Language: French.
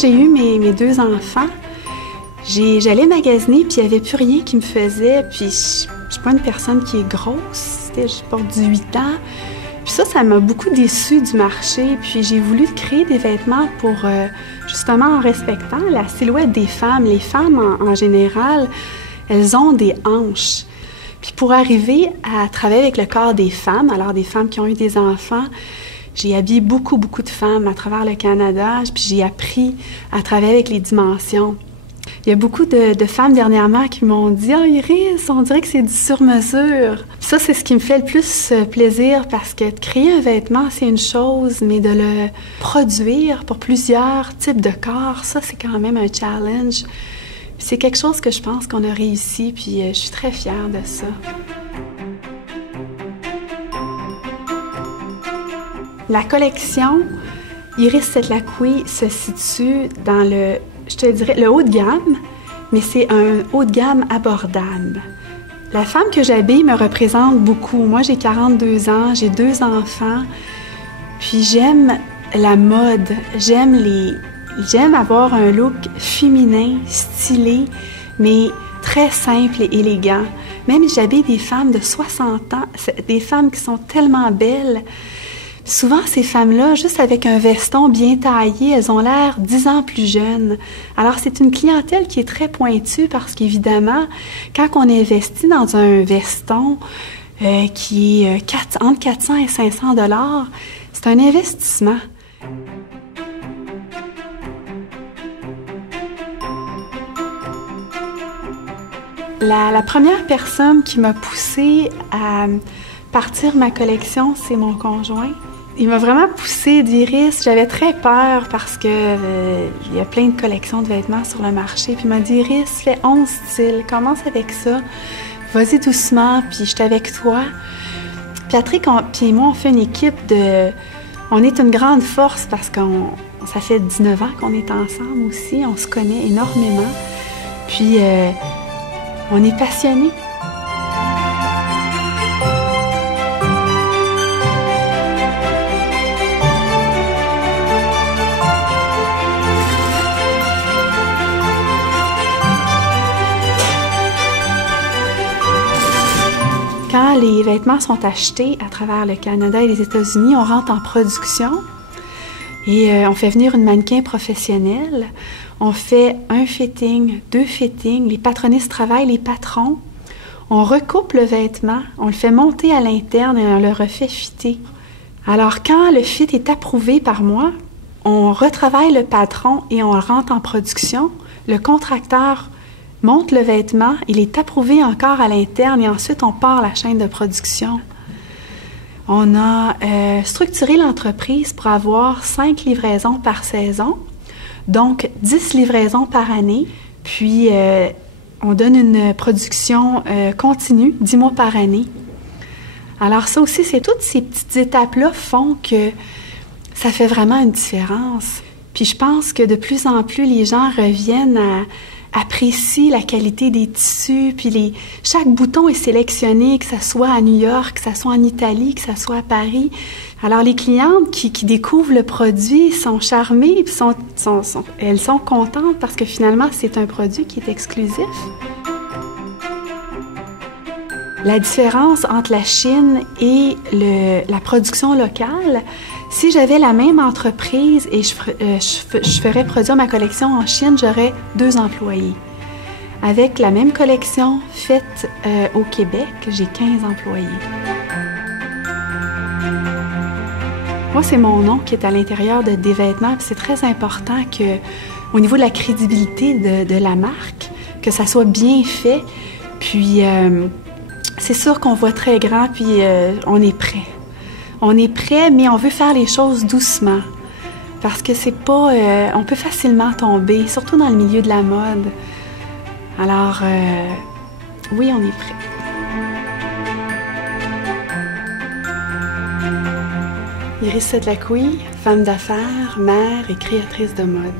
j'ai eu mes deux enfants, j'allais magasiner, puis il n'y avait plus rien qui me faisait. Puis je suis pas une personne qui est grosse, je porte 18 ans. Puis ça m'a beaucoup déçue du marché. Puis j'ai voulu créer des vêtements pour, justement, en respectant la silhouette des femmes. Les femmes, en général, elles ont des hanches. Puis pour arriver à travailler avec le corps des femmes, alors des femmes qui ont eu des enfants, j'ai habillé beaucoup de femmes à travers le Canada, puis j'ai appris à travailler avec les dimensions. Il y a beaucoup de femmes dernièrement qui m'ont dit « Ah, Iris, on dirait que c'est du sur-mesure. » Ça, c'est ce qui me fait le plus plaisir parce que de créer un vêtement, c'est une chose, mais de le produire pour plusieurs types de corps, ça, c'est quand même un challenge. C'est quelque chose que je pense qu'on a réussi, puis je suis très fière de ça. La collection Iris Setlaqui se situe dans je te dirais, le haut de gamme, mais c'est un haut de gamme abordable. La femme que j'habille me représente beaucoup. Moi, j'ai 42 ans, j'ai 2 enfants, puis j'aime la mode, j'aime avoir un look féminin, stylé, mais très simple et élégant. Même j'habille des femmes de 60 ans, des femmes qui sont tellement belles. Souvent, ces femmes-là, juste avec un veston bien taillé, elles ont l'air 10 ans plus jeunes. Alors, c'est une clientèle qui est très pointue parce qu'évidemment, quand on investit dans un veston qui est entre 400 et 500 $, c'est un investissement. La première personne qui m'a poussée à partir ma collection, c'est mon conjoint. Il m'a vraiment poussée d'Iris. J'avais très peur parce que il y a plein de collections de vêtements sur le marché. Puis il m'a dit, Iris, fais 11 styles, commence avec ça. Vas-y doucement, puis je suis avec toi. Patrick et moi, on fait une équipe on est une grande force parce ça fait 19 ans qu'on est ensemble aussi. On se connaît énormément. Puis on est passionnés. Quand les vêtements sont achetés à travers le Canada et les États-Unis, on rentre en production et on fait venir une mannequin professionnelle. On fait 1 fitting, 2 fittings, les patronistes travaillent, les patrons. On recoupe le vêtement, on le fait monter à l'interne et on le refait fitter. Alors quand le fit est approuvé par moi, on retravaille le patron et on rentre en production. Le contracteur monte le vêtement, il est approuvé encore à l'interne et ensuite on part la chaîne de production. On a structuré l'entreprise pour avoir 5 livraisons par saison, donc 10 livraisons par année. Puis on donne une production continue, 10 mois par année. Alors ça aussi, c'est toutes ces petites étapes-là font que ça fait vraiment une différence. Puis je pense que de plus en plus, les gens reviennent apprécient la qualité des tissus, puis chaque bouton est sélectionné, que ça soit à New York, que ça soit en Italie, que ça soit à Paris. Alors les clientes qui découvrent le produit sont charmées, puis elles sont contentes parce que finalement c'est un produit qui est exclusif. La différence entre la Chine et la production locale, si j'avais la même entreprise et je ferais produire ma collection en Chine, j'aurais 2 employés. Avec la même collection faite au Québec, j'ai 15 employés. Moi, c'est mon nom qui est à l'intérieur des vêtements, puis c'est très important qu'au niveau de la crédibilité de la marque, que ça soit bien fait, puis c'est sûr qu'on voit très grand, puis on est prêt. On est prêt, mais on veut faire les choses doucement. Parce que c'est pas... on peut facilement tomber, surtout dans le milieu de la mode. Alors, oui, on est prêt. Iris Setlaqui, femme d'affaires, mère et créatrice de mode.